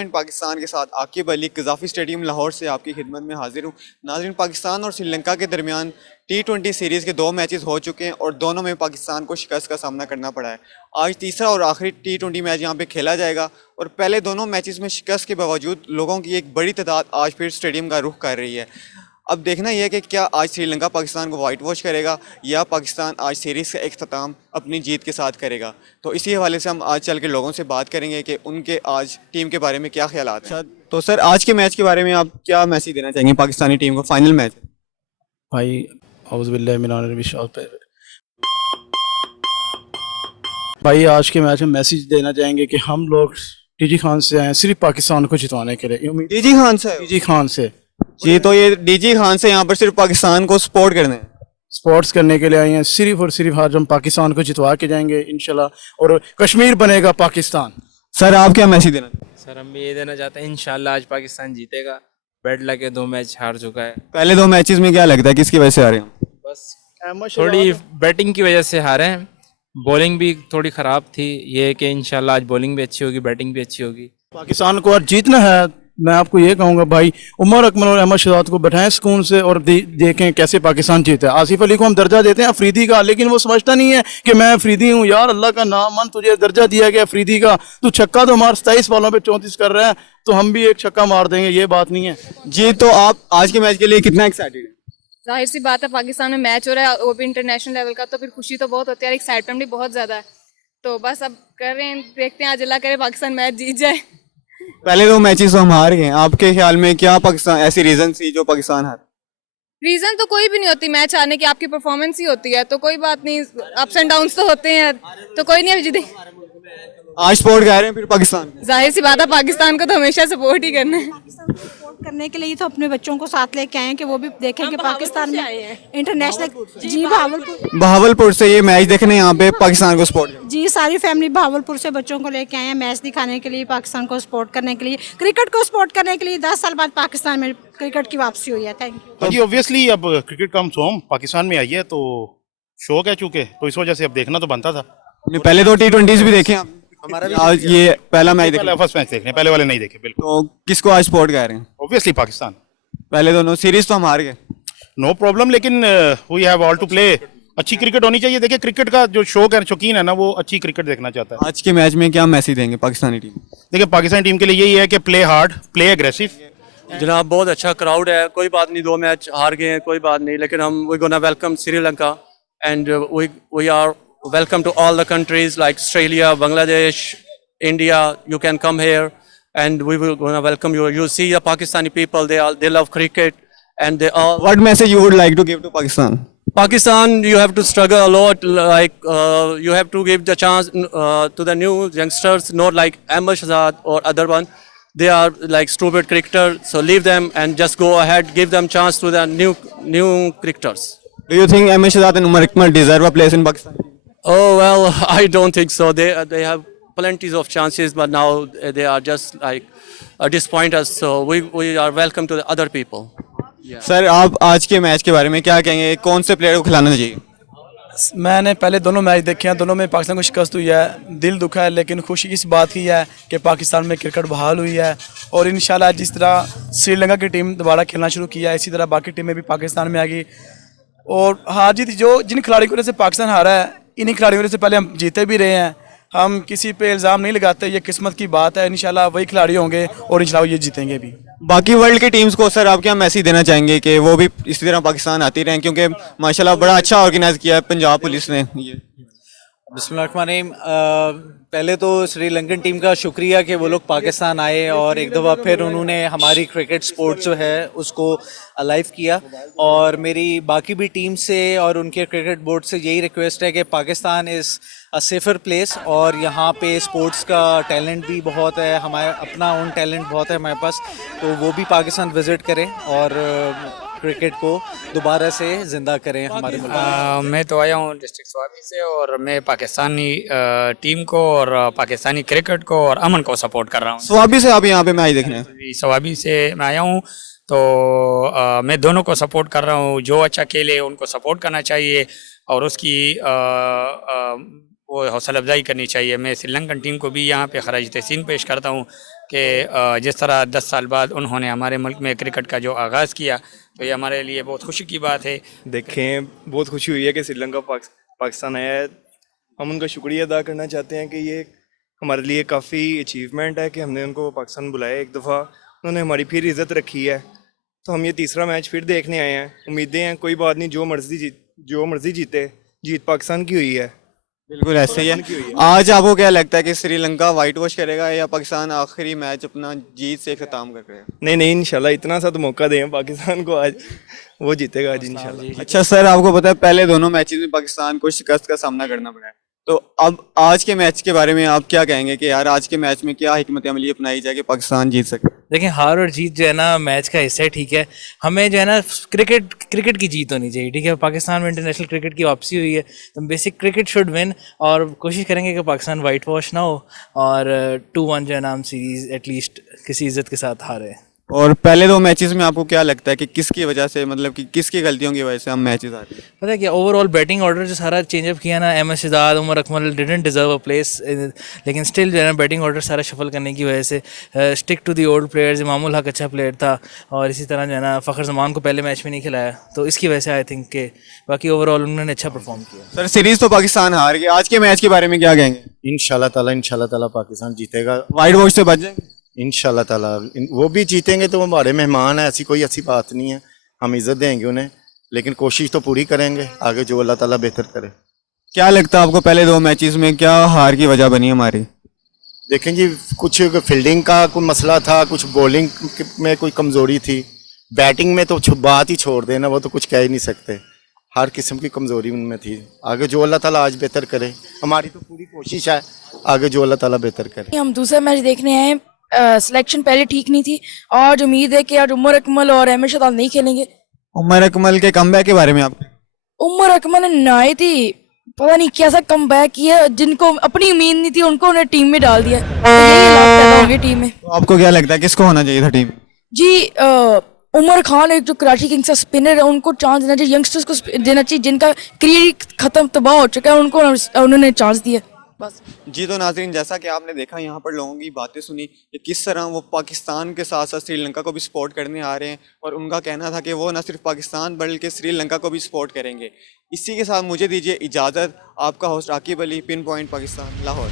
Point Pakistan के साथ Aqib Ali कज़ाफ़ी stadium Lahore से आपकी खिदमत में हाजिर हूँ। नाज़रीन, पाकिस्तान और श्रीलंका के दरमियान T20 सीरीज़ के 2 मैचेस हो चुके हैं और दोनों में पाकिस्तान को शिकस्त का सामना करना पड़ा है। आज तीसरा और आखिरी T20 मैच यहाँ पे खेला जाएगा और पहले दोनों मैचेस में शिकस्त के बावजूद लोगों की एक बड़ी तादाद आज फिर स्टेडियम का रुख कर रही है। अब देखना यह है कि क्या आज श्रीलंका पाकिस्तान को वाइट वॉश करेगा या पाकिस्तान आज सीरीज़ का इख्तिताम अपनी जीत के साथ करेगा। तो इसी हवाले से हम आज चल के लोगों से बात करेंगे कि उनके आज टीम के बारे में क्या ख्यालात हैं। तो सर, आज के मैच के बारे में आप क्या मैसेज देना चाहेंगे पाकिस्तानी टीम को? फाइनल मैच भाई औज़ुबिल्लाहि मिनाश विशाल भाई, आज के मैच में मैसेज देना चाहेंगे कि हम लोग डीजी खान से आए सिर्फ पाकिस्तान को जितवाने के लिए। डीजी खान से? डीजी खान से जी, तो ये डीजी खान से यहाँ पर सिर्फ पाकिस्तान को सपोर्ट करने हैं, स्पोर्ट्स करने के लिए आए हैं सिर्फ और सिर्फ। आज हम पाकिस्तान को जितवा के जाएंगे इंशाल्लाह और कश्मीर बनेगा पाकिस्तान। सर आप क्या मैसेज देना? सर हम भी ये देना चाहते हैं इंशाल्लाह आज पाकिस्तान जीतेगा। बैड लक है, 2 मैच हार चुका है। पहले 2 मैचेस में क्या लगता है किसकी वजह से आ रहे हैं? बस थोड़ी बैटिंग की वजह से हारे हैं, बॉलिंग भी थोड़ी ख़राब थी। ये है कि इंशाल्लाह आज बॉलिंग भी अच्छी होगी, बैटिंग भी अच्छी होगी। पाकिस्तान को आज जीतना है। मैं आपको ये कहूँगा भाई, उमर अकमल और अहमद शहजाद को बैठाएं सुकून से और देखें कैसे पाकिस्तान जीता है। आसिफ अली को हम दर्जा देते हैं अफरीदी का, लेकिन वो समझता नहीं है कि मैं अफरीदी हूँ। यार अल्लाह का नाम मन, तुझे दर्जा दिया गया अफरीदी का, तू छक्का तो मार 27 बॉलों पे 34 कर रहा है, तो हम भी एक छक्का मार देंगे, ये बात नहीं है। जी, तो आप आज के मैच के लिए कितना एक्साइटेड हैं? जाहिर सी बात है, पाकिस्तान में मैच हो रहा है वो भी इंटरनेशनल लेवल का, तो फिर खुशी तो बहुत होती है और एक्साइटमेंट भी बहुत ज़्यादा है। तो बस अब कर रहे हैं, देखते हैं आज अल्लाह करे पाकिस्तान मैच जीत जाए। पहले 2 मैचेस हम हार गए, आपके ख्याल में क्या पाकिस्तान ऐसी रीजन थी जो पाकिस्तान हार? रीज़न तो कोई भी नहीं होती मैच हारने की, आपकी परफॉर्मेंस ही होती है। तो कोई बात नहीं, अप्स एंड डाउन्स तो होते हैं, तो कोई नहीं, अब जीते। आज सपोर्ट कर रहे हैं फिर पाकिस्तान? जाहिर सी बात है, पाकिस्तान को तो हमेशा सपोर्ट ही करना है। सपोर्ट करने के लिए तो अपने बच्चों को साथ लेके आए हैं कि वो भी देखें कि पाकिस्तान में इंटरनेशनल। जी बहावलपुर से ये मैच देखने यहाँ पे पाकिस्तान को सपोर्ट? जी, सारी फैमिली बहावलपुर से बच्चों को लेके आए हैं मैच दिखाने के लिए, पाकिस्तान को सपोर्ट करने के लिए, क्रिकेट को सपोर्ट करने के लिए। 10 साल बाद पाकिस्तान में क्रिकेट की वापसी हुई है। Thank you. जी, ऑब्वियसली अब क्रिकेट कम्स होम पाकिस्तान में आई है तो शौक है, चूंकि तो इस वजह से अब देखना तो बनता था। पहले 2 T20s भी देखे आप? आज ये पहला मैच देखे? फर्स्ट मैच देखने, पहले वाले नहीं देखे। बिल्कुल। तो किसको आज सपोर्ट कर रहे हैं? ऑब्वियसली पाकिस्तान। पहले दोनों सीरीज तो हम हार गए, नो प्रॉब्लम, लेकिन we have all to play. अच्छी क्रिकेट होनी चाहिए। देखिए, क्रिकेट का जो शौक है, शौकीन है ना, वो अच्छी क्रिकेट देखना चाहता है। आज के मैच में क्या मैसेज देंगे पाकिस्तानी टीम? देखिए, पाकिस्तानी टीम के लिए यही है कि प्ले हार्ड, प्ले एग्रेसिव। जनाब बहुत अच्छा क्राउड है, कोई बात नहीं, 2 मैच हार गए हैं, कोई बात नहीं, लेकिन हम we gonna welcome Sri Lanka and we are welcome to all the countries like Australia, Bangladesh, India. You can come here and we will gonna welcome you. You see the Pakistani people, they love cricket and they all. What message you would like to give to Pakistan? Pakistan, you have to struggle a lot, like you have to give the chance to the new youngsters, not like Ahmed Shahzad or other one. They are like stupid cricketers, so leave them and just go ahead, give them chance to the new cricketers. Do you think Ahmed Shahzad and Umar Akmal deserve a place in Pakistan? Oh well, I don't think so. They have plenty of chances, but now they are just like disappoint us. So we are welcome to the other people. Sir आप आज के match के बारे में क्या कहेंगे? कौन से प्लेयर को खिलाना चाहिए? मैंने पहले दोनों मैच देखे हैं, दोनों में पाकिस्तान को शिकस्त हुई है, दिल दुखा है, लेकिन खुशी इस बात की है कि पाकिस्तान में क्रिकेट बहाल हुई है और इंशाल्लाह जिस तरह श्रीलंका की टीम दोबारा खेलना शुरू किया है, इसी तरह बाकी टीमें भी पाकिस्तान में आ गई। और हार जीत जो जिन खिलाड़ियों की वजह से पाकिस्तान हारा है, इन्हीं खिलाड़ियों की वजह से पहले हम जीते भी रहे हैं। हम किसी पे इल्ज़ाम नहीं लगाते, ये किस्मत की बात है। इंशाल्लाह वही खिलाड़ी होंगे और इंशाल्लाह ये जीतेंगे भी। बाकी वर्ल्ड की टीम्स को सर आप क्या मैसेज देना चाहेंगे कि वो भी इसी तरह पाकिस्तान आती रहें, क्योंकि माशाल्लाह बड़ा अच्छा ऑर्गेनाइज किया है पंजाब पुलिस ने ये? बिस्मिल्लाहिर्रहमानिर्रहीम। पहले तो श्रीलंकन टीम का शुक्रिया कि वो लोग पाकिस्तान आए और एक दफ़ा फिर उन्होंने हमारी क्रिकेट स्पोर्ट जो है उसको अलाइव किया। और मेरी बाकी भी टीम से और उनके क्रिकेट बोर्ड से यही रिक्वेस्ट है कि Pakistan is a safer place और यहाँ पे स्पोर्ट्स का टैलेंट भी बहुत है, हमारे अपना ओन टैलेंट बहुत है हमारे पास, तो वो भी पाकिस्तान विज़िट करें और क्रिकेट को दोबारा से ज़िंदा करें हमारे मुल्क में। मैं तो आया हूँ डिस्ट्रिक्ट स्वाबी से और मैं पाकिस्तानी टीम को और पाकिस्तानी क्रिकेट को और अमन को सपोर्ट कर रहा हूँ। स्वाबी से आप यहाँ पे मैच देखने? स्वाबी से मैं आया हूँ, तो मैं दोनों को सपोर्ट कर रहा हूँ। जो अच्छा खेले उनको सपोर्ट करना चाहिए और उसकी वो हौसला अफजाई करनी चाहिए। मैं श्रीलंकन टीम को भी यहाँ पे खराज तहसीन पेश करता हूँ कि जिस तरह 10 साल बाद उन्होंने हमारे मुल्क में क्रिकेट का जो आगाज़ किया, तो ये हमारे लिए बहुत खुशी की बात है। देखें, बहुत खुशी हुई है कि श्रीलंका पाकिस्तान आया है। हम उनका शुक्रिया अदा करना चाहते हैं कि ये हमारे लिए काफ़ी अचीवमेंट है कि हमने उनको पाकिस्तान बुलाया एक दफ़ा, उन्होंने हमारी फिर इज़्ज़त रखी है। तो हम ये तीसरा मैच फिर देखने आए हैं। उम्मीदें हैं, कोई बात नहीं, जो मर्ज़ी जीते, जीत पाकिस्तान की हुई है। बिल्कुल ऐसे ही है। आज आपको क्या लगता है कि श्रीलंका वाइट वॉश करेगा या पाकिस्तान आखिरी मैच अपना जीत से ख़त्म करेगा? नहीं इंशाल्लाह, इतना सा तो मौका दें पाकिस्तान को, आज वो जीतेगा आज इंशाल्लाह। अच्छा सर, आपको पता है पहले दोनों मैचेस में पाकिस्तान को शिकस्त का सामना करना पड़ा है, तो अब आज के मैच के बारे में आप क्या कहेंगे कि यार आज के मैच में क्या हिकमत अमली अपनाई जाए कि पाकिस्तान जीत सके? देखिए, हार और जीत जो है ना मैच का हिस्सा है, ठीक है। हमें जो है ना क्रिकेट की जीत होनी चाहिए, ठीक है। पाकिस्तान में इंटरनेशनल क्रिकेट की वापसी हुई है, तो बेसिक क्रिकेट शुड विन, और कोशिश करेंगे कि पाकिस्तान वाइट वॉश ना हो और 2-1 जो है ना हम सीरीज़ एटलीस्ट किसी इज्जत के साथ हारे। और पहले दो मैचेस में आपको क्या लगता है कि किसकी वजह से, मतलब कि किसकी गलतियों की वजह से हम मैचेस हारे? पता है क्या, ओवरऑल बैटिंग ऑर्डर जो सारा चेंजअप किया ना, Ahmed Shahzad, Umar Akmal didn't deserve a place, लेकिन स्टिल जो है ना बैटिंग ऑर्डर सारा शफल करने की वजह से stick to the old players. Imamul Haq अच्छा प्लेयर था, और इसी तरह जो है ना फ़खर जमान को पहले मैच में नहीं खिलाया, तो इसकी वजह से आई थिंक के बाकी ओवरऑल उन्होंने अच्छा परफॉर्म किया। सर सीरीज तो पाकिस्तान हार गई, आज के मैच के बारे में क्या कहेंगे? इंशाल्लाह ताला पाकिस्तान जीतेगा, वाइट वॉश से बच जाएंगे इंशाल्लाह ताला। वो भी जीतेंगे तो वो हमारे मेहमान है, ऐसी बात नहीं है, हम इज़्ज़त देंगे उन्हें, लेकिन कोशिश तो पूरी करेंगे, आगे जो अल्लाह ताला बेहतर करे। क्या लगता है आपको पहले दो मैचेस में क्या हार की वजह बनी हमारी? देखें जी, कुछ फील्डिंग का कोई मसला था, कुछ बॉलिंग में कोई कमज़ोरी थी, बैटिंग में तो बात ही छोड़ देना, वो तो कुछ कह ही नहीं सकते। हर किस्म की कमज़ोरी उनमें थी, आगे जो अल्लाह ताला आज बेहतर करे, हमारी तो पूरी कोशिश है, आगे जो अल्लाह ताला बेहतर करे। हम दूसरा मैच देखने आए, सिलेक्शन पहले ठीक नहीं थी, और उम्मीद है कि आज उमर अकमल और अहमद शहजाद नहीं खेलेंगे। उमर अकमल के कमबैक के बारे में आप? उमर अकमल ने नायत ही पता नहीं कैसा कमबैक किया, जिनको अपनी उम्मीद नहीं थी उनको उन्हें टीम में डाल दिया, तो यही हालात पैदा होंगे टीम में। तो आपको क्या लगता है किसको होना चाहिए था टीम? जी, उमर खान एक जो कराची किंग्स का स्पिनर है, उनको चांस देना चाहिए, यंगस्टर्स को देना चाहिए जिनका करियर खत्म तबाह हो चुका है, उनको उन्होंने चांस दिया बस। जी तो नाज़रीन, जैसा कि आपने देखा यहाँ पर लोगों की बातें सुनी कि किस तरह वो पाकिस्तान के साथ साथ श्रीलंका को भी सपोर्ट करने आ रहे हैं, और उनका कहना था कि वो न सिर्फ पाकिस्तान बल्कि श्रीलंका को भी सपोर्ट करेंगे। इसी के साथ मुझे दीजिए इजाज़त। आपका host Aqib Ali, pin point Pakistan, Lahore.